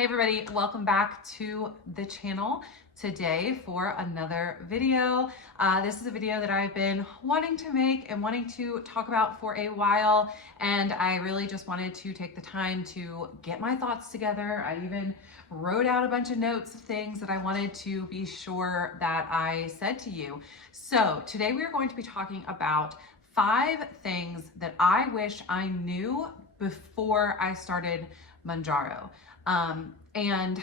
Hey everybody, welcome back to the channel today for another video. This is a video that I've been wanting to make and wanting to talk about for a while, and I really just wanted to take the time to get my thoughts together. I even wrote out a bunch of notes of things that I wanted to be sure that I said to you. So today we are going to be talking about 5 things that I wish I knew before I started Mounjaro. And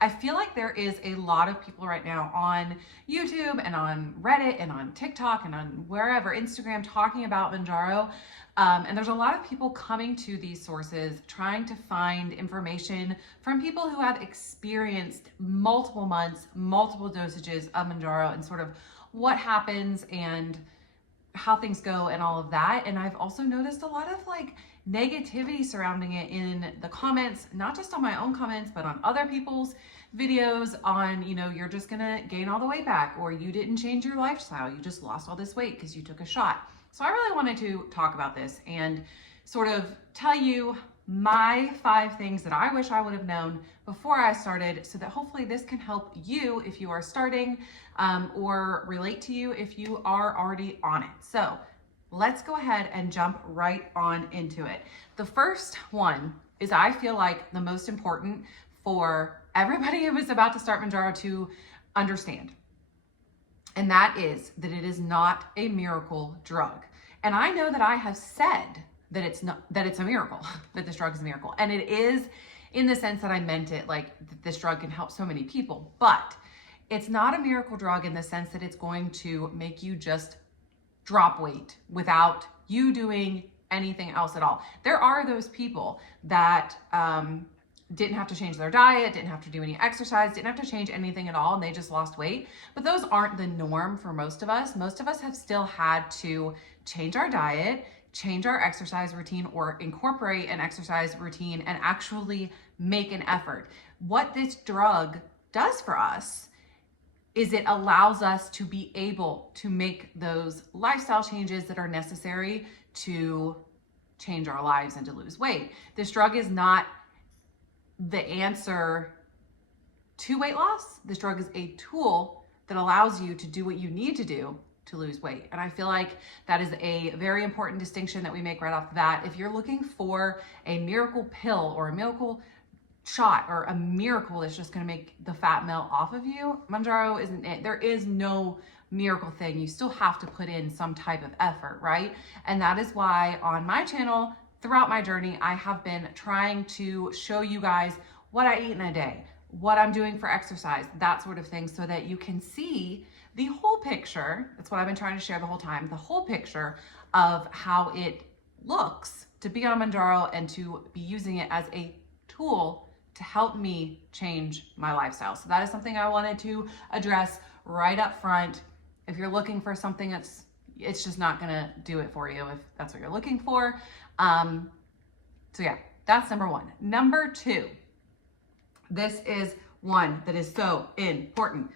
I feel like there is a lot of people right now on YouTube and on Reddit and on TikTok and on wherever, Instagram, talking about Mounjaro. And there's a lot of people coming to these sources trying to find information from people who have experienced multiple months, multiple dosages of Mounjaro, and sort of what happens and how things go and all of that. And I've also noticed a lot of negativity surrounding it in the comments, not just on my own comments, but on other people's videos on, you're just gonna gain all the weight back, or you didn't change your lifestyle, you just lost all this weight because you took a shot. So I really wanted to talk about this and sort of tell you my 5 things that I wish I would have known before I started, so that hopefully this can help you if you are starting, or relate to you if you are already on it. So let's go ahead and jump right on into it. The first one is, I feel like, the most important for everybody who is about to start Mounjaro to understand. And that is that it is not a miracle drug. And I know that I have said that it's a miracle, that this drug is a miracle. And it is, in the sense that I meant it, like this drug can help so many people, but it's not a miracle drug in the sense that it's going to make you just drop weight without you doing anything else at all. There are those people that didn't have to change their diet, didn't have to do any exercise, didn't have to change anything at all, and they just lost weight. But those aren't the norm for most of us. Most of us have still had to change our diet, change our exercise routine, or incorporate an exercise routine and actually make an effort. What this drug does for us is it allows us to be able to make those lifestyle changes that are necessary to change our lives and to lose weight. This drug is not the answer to weight loss. This drug is a tool that allows you to do what you need to do to lose weight. And I feel like that is a very important distinction that we make right off the bat. If you're looking for a miracle pill or a miracle shot or a miracle that's just going to make the fat melt off of you, Mounjaro isn't it. There is no miracle thing. You still have to put in some type of effort, right? And that is why on my channel, throughout my journey, I have been trying to show you guys what I eat in a day, what I'm doing for exercise, that sort of thing, so that you can see the whole picture. That's what I've been trying to share the whole time, the whole picture of how it looks to be on Mounjaro and to be using it as a tool to help me change my lifestyle. So that is something I wanted to address right up front. If you're looking for something it's just not gonna do it for you if that's what you're looking for. So yeah, that's number 1. Number 2, this is one that is so important.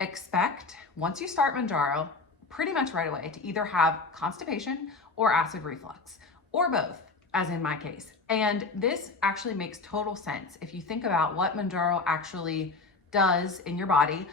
Expect, once you start Mounjaro, pretty much right away to either have constipation or acid reflux, or both, as in my case. And this actually makes total sense if you think about what Mounjaro actually does in your body.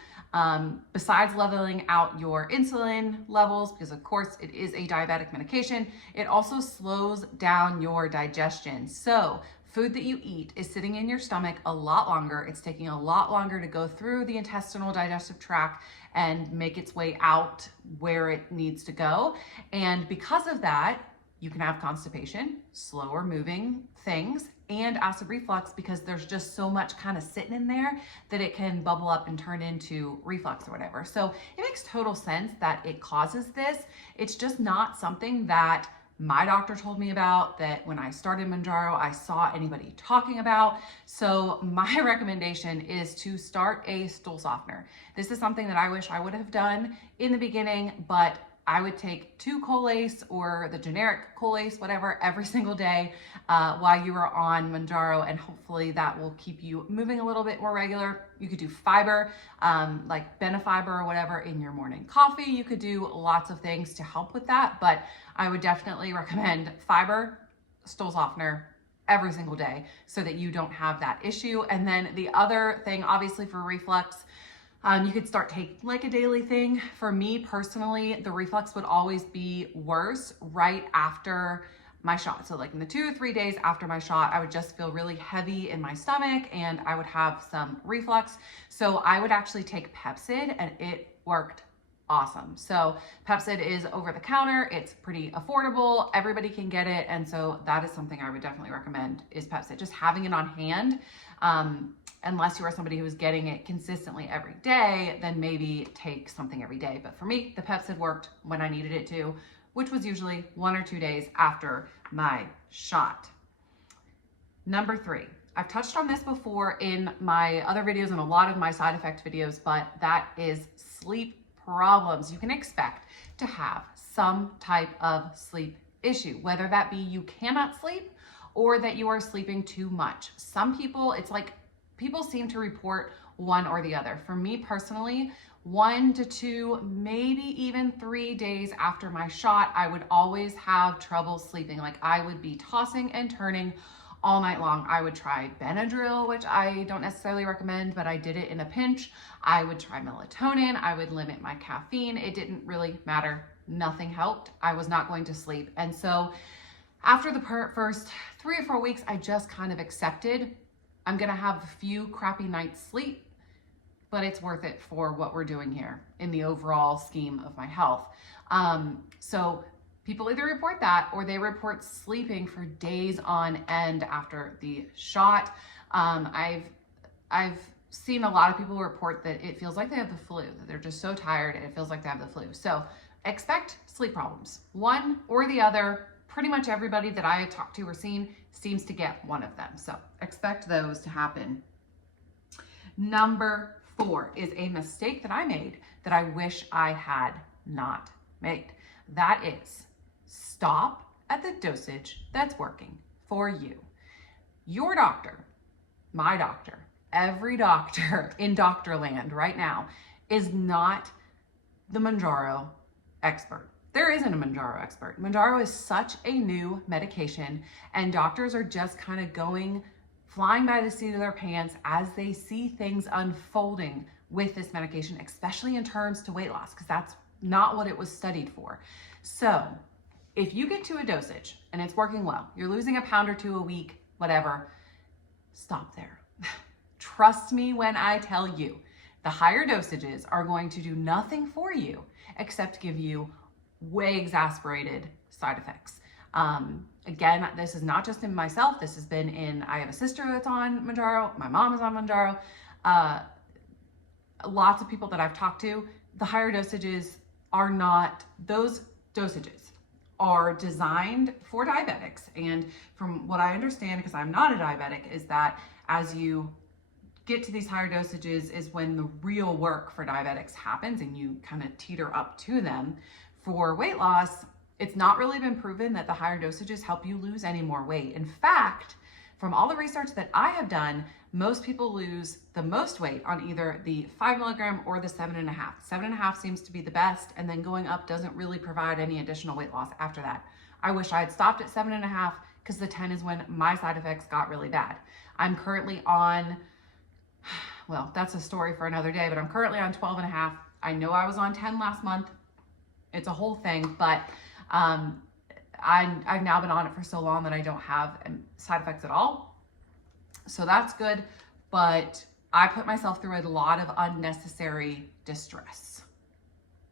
Besides leveling out your insulin levels, because of course it is a diabetic medication, it also slows down your digestion. So food that you eat is sitting in your stomach a lot longer. It's taking a lot longer to go through the intestinal digestive tract and make its way out where it needs to go. And because of that, you can have constipation, slower moving things, and acid reflux, because there's just so much kind of sitting in there that it can bubble up and turn into reflux or whatever. So it makes total sense that it causes this. It's just not something that my doctor told me about, that when I started Mounjaro, I saw anybody talking about. So my recommendation is to start a stool softener. This is something that I wish I would have done in the beginning, but I would take 2 Colace or the generic Colace, whatever, every single day while you are on Mounjaro, and hopefully that will keep you moving a little bit more regular. You could do fiber, like Benefiber or whatever, in your morning coffee. You could do lots of things to help with that, but I would definitely recommend fiber, stool softener, every single day so that you don't have that issue. And then the other thing, obviously for reflux, you could start taking like a daily thing. For me personally, the reflux would always be worse right after my shot. So like in the 2 or 3 days after my shot, I would just feel really heavy in my stomach and I would have some reflux. So I would actually take Pepcid and it worked awesome. So Pepcid is over the counter. It's pretty affordable. Everybody can get it. And so that is something I would definitely recommend is Pepcid. Just having it on hand, unless you are somebody who is getting it consistently every day, then maybe take something every day. But for me, the Pepcid worked when I needed it to, which was usually 1 or 2 days after my shot. Number 3, I've touched on this before in my other videos and a lot of my side effect videos, but that is sleep problems. You can expect to have some type of sleep issue, whether that be you cannot sleep or that you are sleeping too much. Some people, it's like people seem to report one or the other. For me personally, 1 to 2, maybe even 3 days after my shot, I would always have trouble sleeping. Like I would be tossing and turning all night long. I would try Benadryl, which I don't necessarily recommend, but I did it in a pinch. I would try melatonin. I would limit my caffeine. It didn't really matter. Nothing helped. I was not going to sleep. And so after the first 3 or 4 weeks, I just kind of accepted I'm going to have a few crappy nights sleep, but it's worth it for what we're doing here in the overall scheme of my health. So people either report that or they report sleeping for days on end after the shot. I've seen a lot of people report that it feels like they have the flu, that they're just so tired and it feels like they have the flu. So expect sleep problems, one or the other. Pretty much everybody that I have talked to or seen seems to get one of them. So expect those to happen. Number 4 is a mistake that I made that I wish I had not made. That is stop at the dosage that's working for you. Your doctor, my doctor, every doctor in doctor land right now is not the Mounjaro expert. There isn't a Mounjaro expert. Mounjaro is such a new medication and doctors are just kind of flying by the seat of their pants as they see things unfolding with this medication, especially in terms to weight loss, because that's not what it was studied for. So if you get to a dosage and it's working well, you're losing a pound or 2 a week, whatever, stop there. Trust me when I tell you, the higher dosages are going to do nothing for you except give you way exasperated side effects. Again, this is not just in myself. This has been I have a sister that's on Mounjaro. My mom is on Mounjaro. Lots of people that I've talked to, the higher dosages are not, those dosages are designed for diabetics. And from what I understand, because I'm not a diabetic, is that as you get to these higher dosages is when the real work for diabetics happens and you kind of teeter up to them. For weight loss, it's not really been proven that the higher dosages help you lose any more weight. In fact, from all the research that I have done, most people lose the most weight on either the 5 milligram or the 7.5. 7.5 seems to be the best, and then going up doesn't really provide any additional weight loss after that. I wish I had stopped at 7.5 because the 10 is when my side effects got really bad. I'm currently on, well, that's a story for another day, but I'm currently on 12.5. I know I was on 10 last month. It's a whole thing, but I've now been on it for so long that I don't have side effects at all. So that's good, but I put myself through a lot of unnecessary distress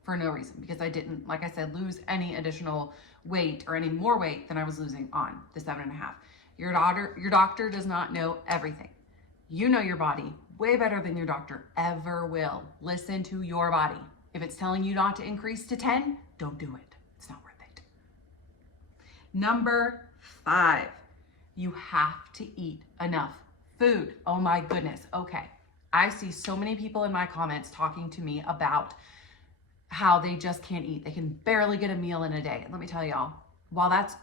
for no reason because I didn't, like I said, lose any additional weight or any more weight than I was losing on the 7.5. Your doctor does not know everything. You know your body way better than your doctor ever will. Listen to your body. If it's telling you not to increase to 10, don't do it. It's not worth it. Number 5, you have to eat enough food. Oh my goodness. Okay. I see so many people in my comments talking to me about how they just can't eat. They can barely get a meal in a day. Let me tell y'all, while that's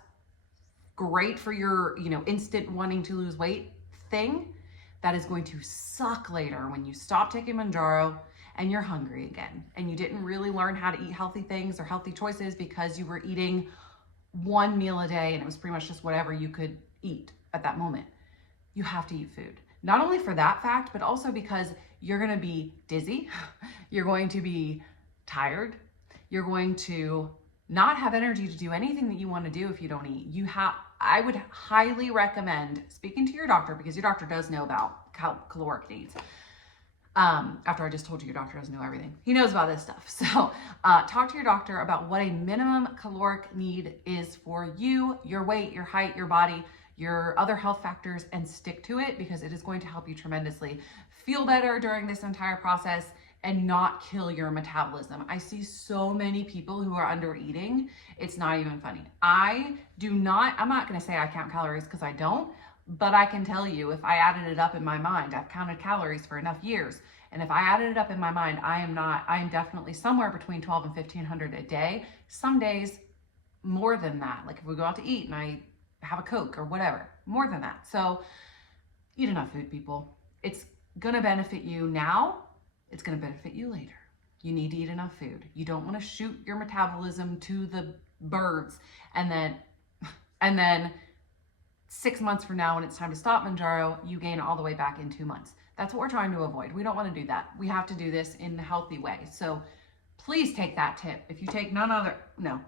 great for your, instant wanting to lose weight thing, that is going to suck later when you stop taking Mounjaro and you're hungry again and you didn't really learn how to eat healthy things or healthy choices because you were eating one meal a day and it was pretty much just whatever you could eat. at that moment. You have to eat food. Not only for that fact, but also because you're going to be dizzy. You're going to be tired. You're going to not have energy to do anything that you want to do if you don't eat. I would highly recommend speaking to your doctor, because your doctor does know about caloric needs. After I just told you your doctor doesn't know everything. He knows about this stuff. So talk to your doctor about what a minimum caloric need is for you, your weight, your height, your body, your other health factors, and stick to it, because it is going to help you tremendously feel better during this entire process and not kill your metabolism. I see so many people who are under eating. It's not even funny. I'm not gonna say I count calories, because I don't, but I can tell you, if I added it up in my mind, I've counted calories for enough years. And if I added it up in my mind, I am definitely somewhere between 12 and 1500 a day. Some days more than that. Like if we go out to eat and I have a Coke or whatever, more than that. So eat enough food, people. It's gonna benefit you now. It's gonna benefit you later. You need to eat enough food. You don't wanna shoot your metabolism to the birds and then 6 months from now, when it's time to stop Mounjaro, you gain all the way back in 2 months. That's what we're trying to avoid. We don't want to do that. We have to do this in a healthy way. So please take that tip. If you take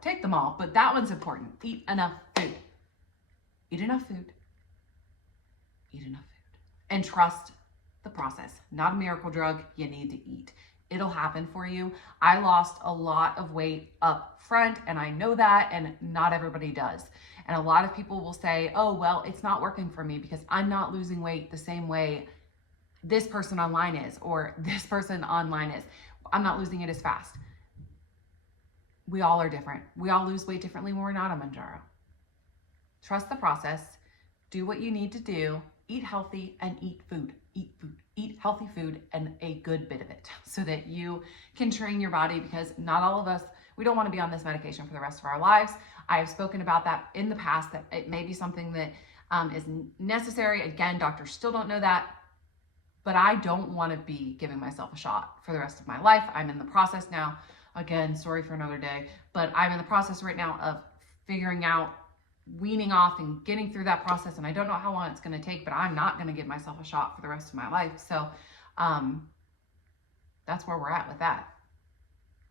take them all, but that one's important. Eat enough food. Eat enough food. Eat enough food. And trust the process. Not a miracle drug. You need to eat. It'll happen for you. I lost a lot of weight up front, and I know that, and not everybody does. And a lot of people will say, oh, well, it's not working for me because I'm not losing weight the same way this person online is, or this person online is. I'm not losing it as fast. We all are different. We all lose weight differently when we're not on Mounjaro. Trust the process. Do what you need to do. Eat healthy and eat food. Eat food. Eat healthy food, and a good bit of it, so that you can train your body, because not all of us, we don't want to be on this medication for the rest of our lives. I have spoken about that in the past, that it may be something that is necessary. Again, doctors still don't know that, but I don't want to be giving myself a shot for the rest of my life. I'm in the process now. Again, sorry for another day, but I'm in the process right now of figuring out, weaning off and getting through that process. And I don't know how long it's going to take, but I'm not going to give myself a shot for the rest of my life. So that's where we're at with that.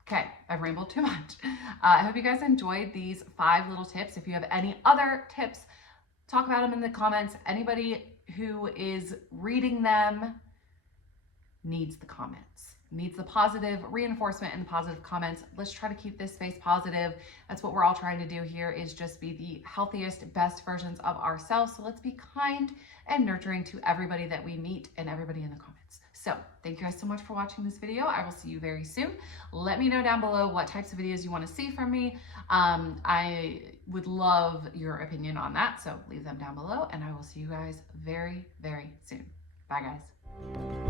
Okay, I've rambled too much. I hope you guys enjoyed these 5 little tips. If you have any other tips, talk about them in the comments. Anybody who is reading them needs the comments, needs the positive reinforcement and the positive comments. Let's try to keep this space positive. That's what we're all trying to do here, is just be the healthiest, best versions of ourselves. So let's be kind and nurturing to everybody that we meet and everybody in the comments. So thank you guys so much for watching this video. I will see you very soon. Let me know down below what types of videos you want to see from me. I would love your opinion on that. So leave them down below, and I will see you guys very, very soon. Bye guys.